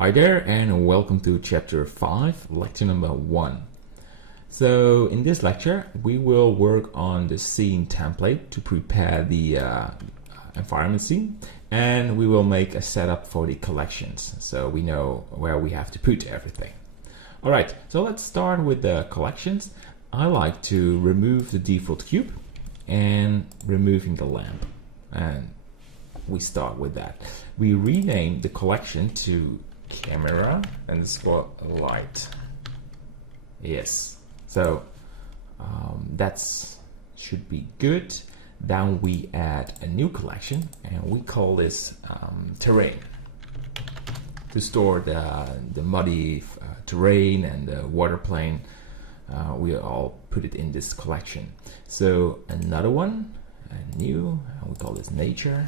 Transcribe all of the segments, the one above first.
Hi there and welcome to chapter 5, lecture number 1. So in this lecture we will work on the scene template to prepare the environment scene, and we will make a setup for the collections so we know where we have to put everything. Alright, so let's start with the collections. I like to remove the default cube and removing the lamp, and we start with that. We rename the collection to camera and spotlight. Yes, so that's should be good. Then we add a new collection and we call this terrain, to store the muddy terrain and the water plane. We all put it in this collection. So another one, a new, and we call this nature.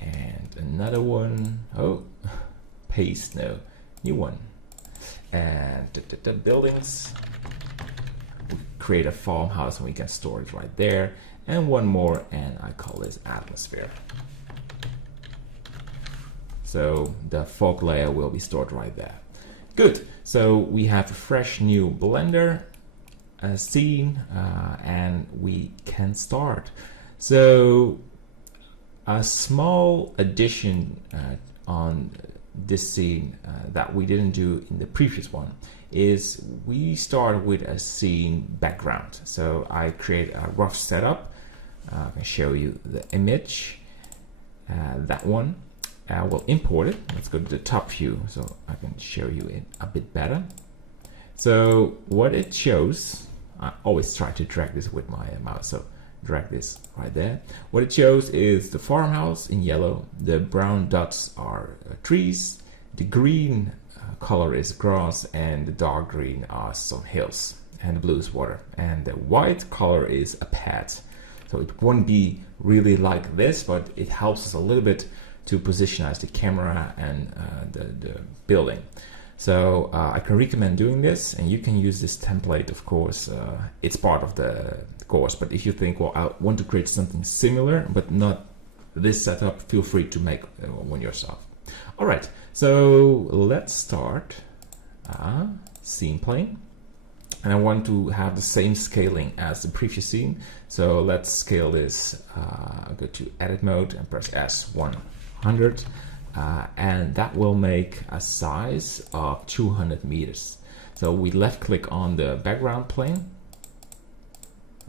And another one, paste, no, new one. And the buildings, we create a farmhouse and we can store it right there. And one more, and I call this atmosphere. So the fog layer will be stored right there. Good, so we have a fresh new Blender scene, and we can start. So a small addition on this scene that we didn't do in the previous one is we start with a scene background. So I create a rough setup. I can show you the image, that one. We'll import it. Let's go to the top view so I can show you it a bit better. So what it shows, I always try to drag this with my mouse, so drag this right there. What it shows is the farmhouse in yellow, the brown dots are trees, the green color is grass, and the dark green are some hills, and the blue is water, and the white color is a pad. So it won't be really like this, but it helps us a little bit to positionize the camera and the building. So I can recommend doing this, and you can use this template, of course. It's part of the course, but if you think, well, I want to create something similar but not this setup, feel free to make one yourself. All right, so let's start scene plane, and I want to have the same scaling as the previous scene. So let's scale this. Go to edit mode and press S100, and that will make a size of 200 meters. So we left click on the background plane,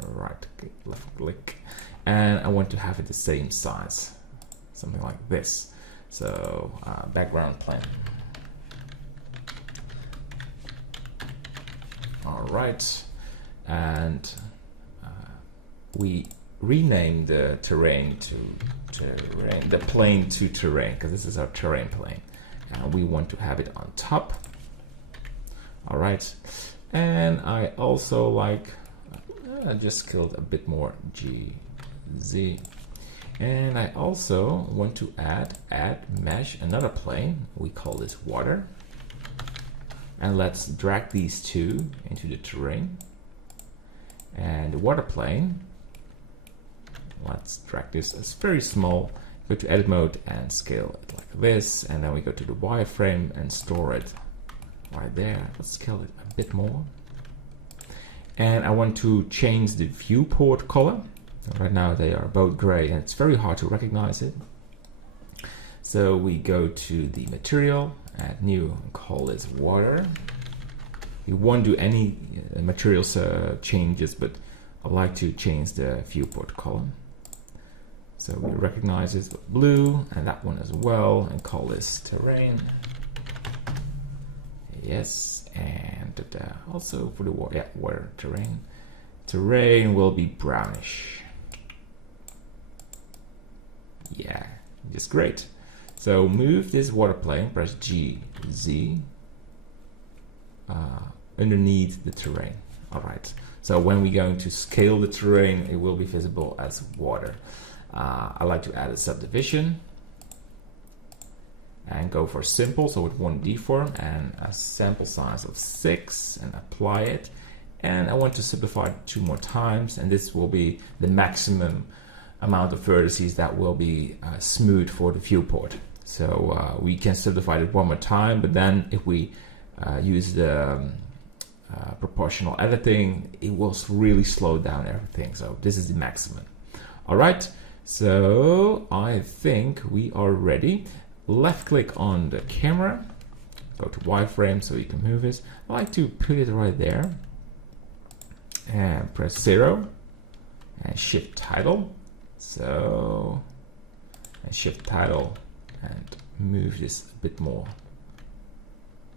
right click, left click, and I want to have it the same size, something like this. So background plane. All right, and we rename the terrain to terrain, the plane to terrain, because this is our terrain plane, and we want to have it on top. All right, and I also like I just scaled a bit more GZ, and I also want to add mesh, another plane. We call this water, and let's drag these two into the terrain. And the water plane, let's drag this as very small. Go to edit mode and scale it like this, and then we go to the wireframe and store it right there. Let's scale it a bit more. And I want to change the viewport color. Right now they are both gray and it's very hard to recognize it. So we go to the material, add new, and call this water. You won't do any materials changes, but I like to change the viewport color. So we recognize it with blue, and that one as well, and call this terrain. Yes, and also for the water, yeah, water terrain. Terrain will be brownish. Yeah, just great. So move this water plane, press GZ underneath the terrain. All right. So when we're going to scale the terrain, it will be visible as water. I like to add a subdivision and go for simple, so with one deform and a sample size of 6, and apply it. And I want to simplify it 2 more times, and this will be the maximum amount of vertices that will be smooth for the viewport. So we can simplify it one more time, but then if we use the proportional editing, it will really slow down everything. So this is the maximum. All right, so I think we are ready. Left click on the camera, go to wireframe so you can move it. I like to put it right there and press 0 and shift title. So, and shift title and move this a bit more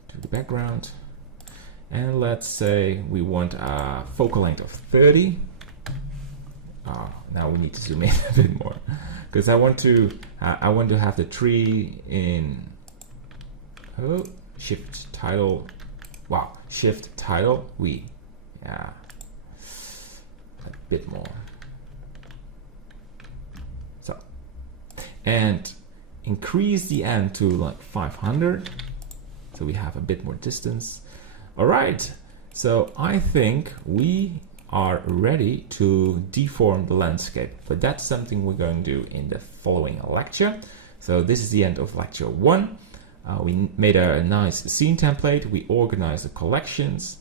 to the background. And let's say we want a focal length of 30. Now we need to zoom in a bit more because I want to have the tree in shift title. Wow, shift title. Yeah, a bit more. So, and increase the end to like 500, so we have a bit more distance. All right, so I think we are ready to deform the landscape, but that's something we're going to do in the following lecture. So this is the end of lecture 1. We made a nice scene template, we organized the collections,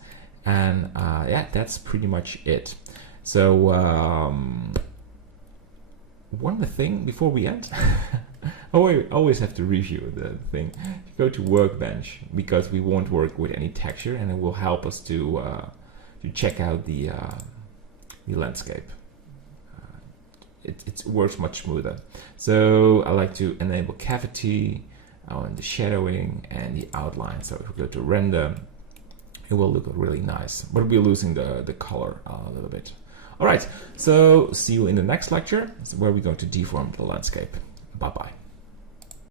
and yeah, that's pretty much it. So one more thing before we end. I always have to review the thing. Go to Workbench because we won't work with any texture, and it will help us to check out the landscape. It works much smoother. So I like to enable cavity and the shadowing and the outline. So if we go to render, it will look really nice, but we're losing the color a little bit. All right, so see you in the next lecture where we're going to deform the landscape. Bye-bye.